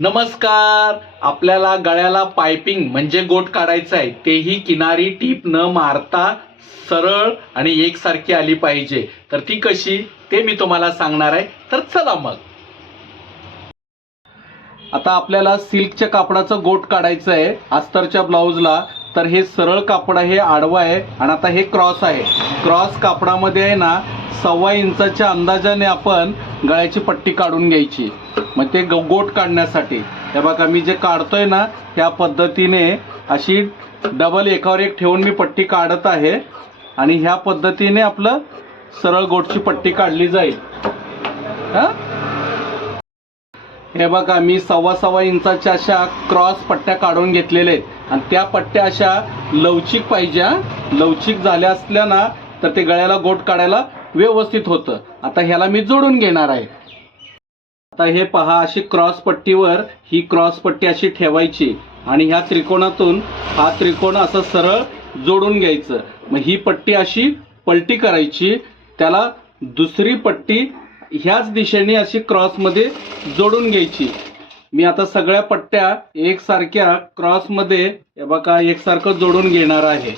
नमस्कार. आपल्याला गळ्याला पायपिंग म्हणजे गोट काढायचं आहे. तेही किनारी टीप न मारता सरळ आणि एकसारखी आली पाहिजे. तर ती कशी? ते मी तुम्हाला सांगणार आहे. तर चला मग. आता आपल्याला सिल्कच्या कापडाचं गोट काढायचं आहे. अस्तरच्या ब्लाऊजला. तर हे सरळ कापड हे आडवं आहे आणि आता हे क्रॉस आहे. क्रॉस कापडामध्ये आहे ना सव्वा इंचाच्या अंदाजाने आपण गळ्याची पट्टी काढून घ्यायची. मग ते गोट काढण्यासाठी. हे बघा मी जे काढतोय ना त्या पद्धतीने अशी डबल एकावर एक ठेवून मी पट्टी काढत आहे. आणि ह्या पद्धतीने आपलं सरळ गोटची पट्टी काढली जाईल. हां? हे बघा मी सव्वा सव्वा इंचाच्या अशा क्रॉस पट्ट्या काढून घेतलेल्या आहेत. आणि त्या पट्ट्या अशा लवचिक पाहिजे लवचिक झाल्या असल्या ना तर ते गळ्याला गोट काढायला व्यवस्थित होतं. आता ह्याला मी जोडून घेणार आहे. आता हे पहा अशी क्रॉस पट्टीवर ही क्रॉस पट्टी अशी ठेवायची आणि ह्या त्रिकोणातून हा त्रिकोण असं सरळ जोडून घ्यायचं. मग ही पट्टी अशी पलटी करायची त्याला दुसरी पट्टी ह्याच दिशेने अशी क्रॉसमध्ये जोडून घ्यायची. मी आता सगळ्या पट्ट्या एकसारख्या क्रॉसमध्ये बघा एकसारखं जोडून घेणार आहे.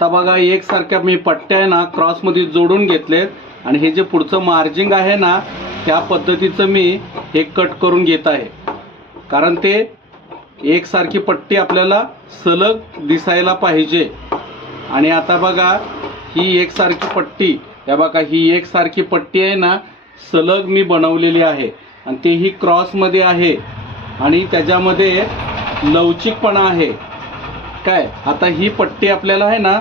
आता बघा एकसारख्या मी पट्ट्या आहे ना क्रॉसमध्ये जोडून घेतलेत आणि हे जे पुढचं मार्जिंग आहे ना त्या पद्धतीचं मी हे कट करून घेत आहे. कारण ते एकसारखी पट्टी आपल्याला सलग दिसायला पाहिजे. आणि आता बघा ही एकसारखी पट्टी या बघा ही एकसारखी पट्टी आहे ना सलग मी बनवलेली आहे. आणि तेही क्रॉसमध्ये आहे. आणि त्याच्यामध्ये लवचिकपणा आहे. काय? आता ही पट्टी आपल्याला आहे ना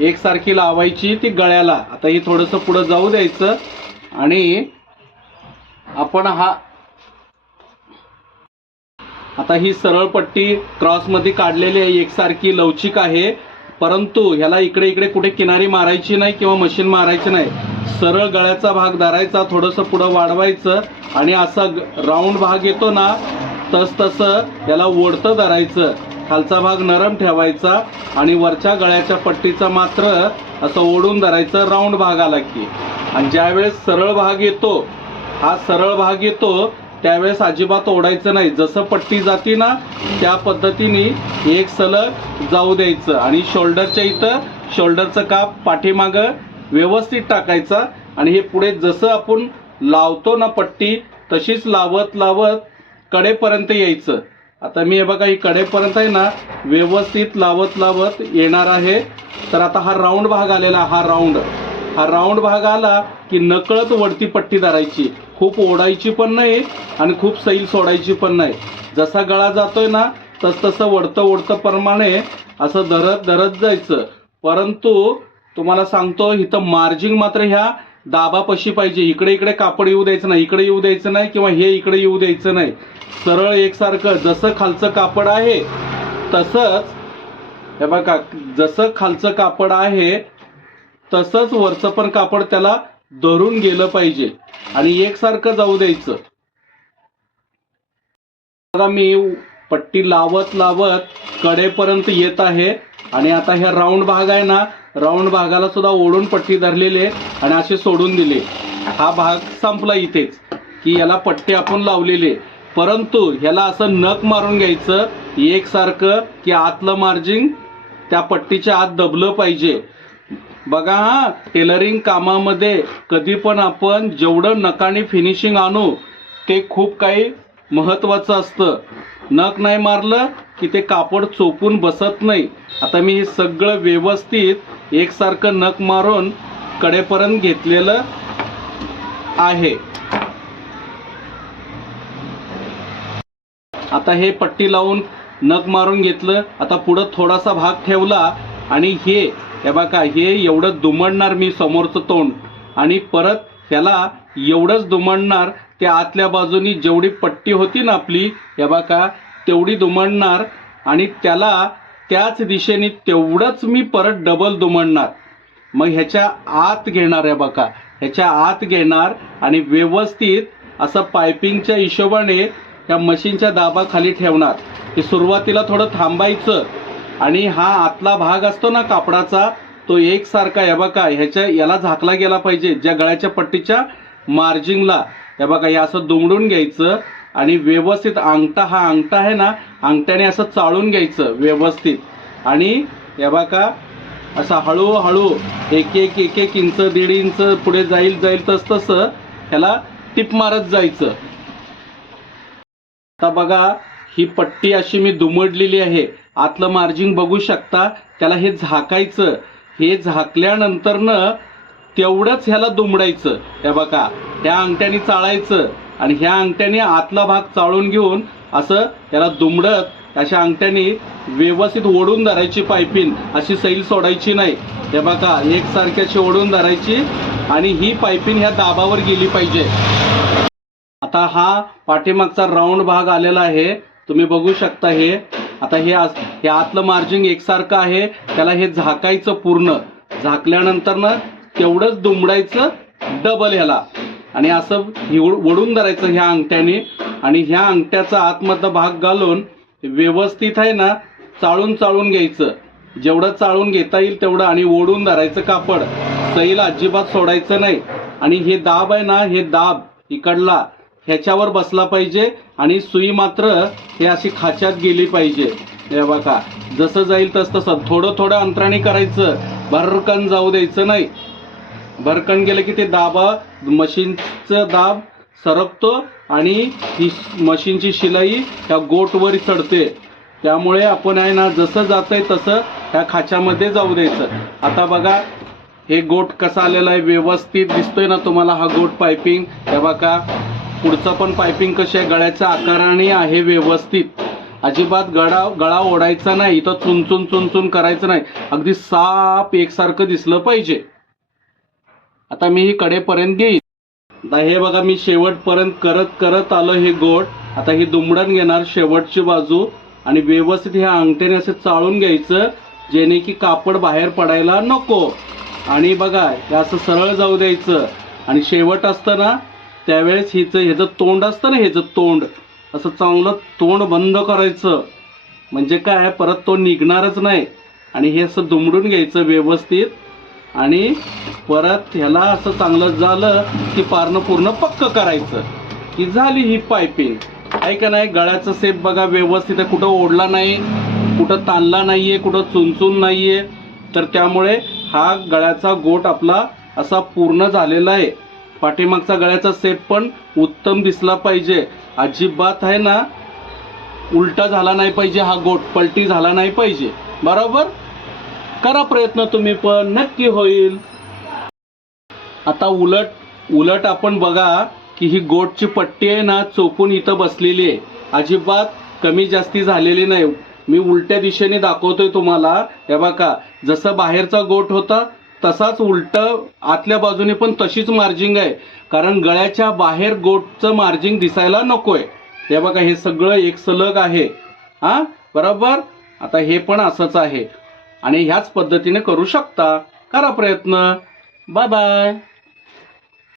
एकसारखी लावायची ती गळ्याला. आता ही थोडंसं पुढं जाऊ द्यायचं. आणि आपण हा आता ही सरळ पट्टी क्रॉसमध्ये काढलेली आहे. एकसारखी लवचिक आहे. परंतु ह्याला इकडे इकडे कुठे किनारी मारायची नाही किंवा मशीन मारायची नाही. सरळ गळ्याचा भाग धरायचा थोडंसं पुढं वाढवायचं. आणि असा राऊंड भाग येतो ना तस तसं याला ओढतं धरायचं. खालचा भाग नरम ठेवायचा आणि वरच्या गळ्याच्या पट्टीचा मात्र असं ओढून धरायचं राऊंड भाग आला की. आणि ज्यावेळेस सरळ भाग येतो हा सरळ भाग येतो त्यावेळेस अजिबात ओढायचं नाही. जसं पट्टी जाते ना त्या पद्धतीने एक सलग जाऊ द्यायचं आणि शोल्डरच्या इथं शोल्डरचं काप पाठीमागं व्यवस्थित टाकायचा आणि हे पुढे जसं आपण लावतो ना पट्टी तशीच लावत लावत कडेपर्यंत यायचं. आता मी हे बघा ही कडेपर्यंत आहे ना व्यवस्थित लावत लावत येणार आहे. तर आता हा राऊंड भाग आलेला हा राऊंड हा राऊंड भाग आला की नकळत वरती पट्टी धरायची. खूप ओढायची पण नाही आणि खूप सैल सोडायची पण नाही. जसा गळा जातोय ना तस तसं वडतं ओढतं प्रमाणे असं धरत धरत जायचं. परंतु तुम्हाला सांगतो इथं मार्जिंग मात्र ह्या दाबापशी पाहिजे. इकडे इकडे कापड येऊ द्यायचं नाही इकडे येऊ द्यायचं नाही किंवा हे इकडे येऊ द्यायचं नाही. सरळ एकसारखं जसं खालचं कापड आहे तसंच हे बघा जसं खालचं कापड आहे तसंच वरचं पण कापड त्याला धरून गेलं पाहिजे. आणि एकसारखं जाऊ द्यायचं. आता मी पट्टी लावत लावत कडेपर्यंत येत आहे. आणि आता ह्या राऊंड भाग आहे ना राऊंड भागाला सुद्धा ओढून पट्टी धरलेली आहे आणि असे सोडून दिले. हा भाग संपला इथेच की याला पट्टी आपण लावलेली परंतु ह्याला असं नख मारून घ्यायचं एकसारखं की आतलं मार्जिंग त्या पट्टीच्या आत दबलं पाहिजे. बघा हा टेलरिंग कामामध्ये कधी पण आपण जेवढं नकाने फिनिशिंग आणू ते खूप काही महत्त्वाचं असतं. नख नाही मारलं की ते कापड चोपून बसत नाही. आता मी हे सगळं व्यवस्थित एकसारखं नख मारून कडेपर्यंत घेतलेलं आहे. आता हे पट्टी लावून नख मारून घेतलं. आता पुढं थोडासा भाग ठेवला आणि हे हे बघा हे एवढं दुमडणार मी समोरचं तोंड. आणि परत ह्याला एवढंच दुमडणार त्या आतल्या बाजूनी जेवढी पट्टी होती ना आपली हे बाका तेवढी दुमडणार आणि त्याला त्याच दिशेने तेवढंच मी परत डबल दुमडणार. मग ह्याच्या आत घेणार आहे बघा ह्याच्या आत घेणार आणि व्यवस्थित असं पायपिंगच्या हिशोबाने त्या मशीनच्या दाबाखाली ठेवणार. हे सुरुवातीला थोडं थांबायचं आणि हा आतला भाग असतो ना कापडाचा तो एकसारखा या बघा ह्याच्या याला झाकला गेला पाहिजे ज्या गळ्याच्या पट्टीच्या मार्जिंगला हे बघा हे असं दुमडून घ्यायचं आणि व्यवस्थित अंगठा हा अंगठा आहे ना अंगठ्याने असं चाळून घ्यायचं व्यवस्थित. आणि हे बघा असं हळूहळू एक एक एक एक इंच दीड इंच पुढे जाईल जाईल तस तसं ह्याला टिप मारत जायचं. आता बघा ही पट्टी अशी मी दुमडलेली आहे. आतलं मार्जिन बघू शकता त्याला हे झाकायचं. हे झाकल्यानंतर तेवढंच ह्याला दुमडायचं. हे बघा ह्या अंगठ्याने चाळायचं आणि ह्या अंगठ्याने आतला भाग चाळून घेऊन असं याला दुमडत अशा अंगठ्याने व्यवस्थित ओढून धरायची पायपिन. अशी सैल सोडायची नाही. हे बघा एकसारखी अशी ओढून धरायची आणि ही पायपिन ह्या दाबावर गेली पाहिजे. आता हा पाठीमागचा राऊंड भाग आलेला आहे. तुम्ही बघू शकता हे. आता हे आस- हे आतलं मार्जिन एकसारखं आहे. त्याला हे झाकायचं पूर्ण. झाकल्यानंतर ना तेवढंच दुमडायचं डबल ह्याला. आणि असं हे ओढून धरायचं ह्या अंगठ्याने. आणि ह्या अंगठ्याचा आतमधला भाग घालून व्यवस्थित आहे ना चाळून चाळून घ्यायचं. जेवढं चाळून घेता येईल तेवढं आणि ओढून धरायचं कापड. सैल अजिबात सोडायचं नाही. आणि हे दाब आहे ना हे दाब इकडला ह्याच्यावर बसला पाहिजे. आणि सुई मात्र हे अशी खाच्यात गेली पाहिजे. हे बघा जसं जाईल तसं तसं. थोडं थोडं अंतराने करायचं. भरकन जाऊ द्यायचं नाही. भरकन गेलं की ते दाबा मशीनचं दाब सरकतो आणि ही मशीनची शिलाई ह्या गोटवर चढते. त्यामुळे आपण आहे ना जसं जातंय तसं ह्या खाच्यामध्ये जाऊ द्यायचं. आता बघा हे गोट कसा आलेला आहे व्यवस्थित दिसतोय ना तुम्हाला हा गोट पायपिंग हे बघा पुढचं पण पायपिंग कशी आहे गळ्याच्या आकाराने आहे व्यवस्थित. अजिबात गळा गळा ओढायचा नाही इथं चुनचुन चुनचुन करायचं नाही. अगदी साप एकसारखं दिसलं पाहिजे. आता मी ही कडेपर्यंत घेईन. आता हे बघा मी शेवटपर्यंत करत करत आलो हे गोट आता ही दुमडण घेणार शेवटची बाजू. आणि व्यवस्थित ह्या अंगठ्याने असं चाळून घ्यायचं जेणे की कापड बाहेर पडायला नको. आणि बघा हे असं सरळ जाऊ द्यायचं. आणि शेवट असतं ना त्यावेळेस हिचं ह्याचं तोंड असतं ना ह्याचं तोंड असं चांगलं तोंड बंद करायचं. म्हणजे काय परत तो निघणारच नाही. आणि हे असं दुमडून घ्यायचं व्यवस्थित. आणि परत ह्याला असं चांगलं झालं की पारणं पूर्ण पक्क करायचं. की झाली ही पायपिंग. आहे का नाही? गळ्याचा सेप बघा व्यवस्थित आहे. कुठं ओढला नाही कुठं ताणला नाहीये कुठं चुनचुन नाहीये. तर त्यामुळे हा गळ्याचा गोट आपला असा पूर्ण झालेला आहे. पाठीमागचा गळ्याचा सेप पण उत्तम दिसला पाहिजे. अजिबात आहे ना उलटा झाला नाही पाहिजे हा गोट पलटी झाला नाही पाहिजे. बरोबर? करा प्रयत्न तुम्ही पण नक्की होईल. आता उलट उलट आपण बघा की ही गोटची पट्टी आहे ना चोपून इथं बसलेली आहे. अजिबात कमी जास्ती झालेली नाही. मी उलट्या दिशेने दाखवतोय तुम्हाला. हे बघा जसं बाहेरचा गोट होता तसाच उलट आतल्या बाजूने पण तशीच मार्जिंग आहे. कारण गळ्याच्या बाहेर गोटचं मार्जिंग दिसायला नकोय. हे बघा हे सगळं एक सलग आहे. हा? बरोबर? आता हे पण असंच आहे. आणि ह्याच पद्धतीने करू शकता. करा प्रयत्न. Bye bye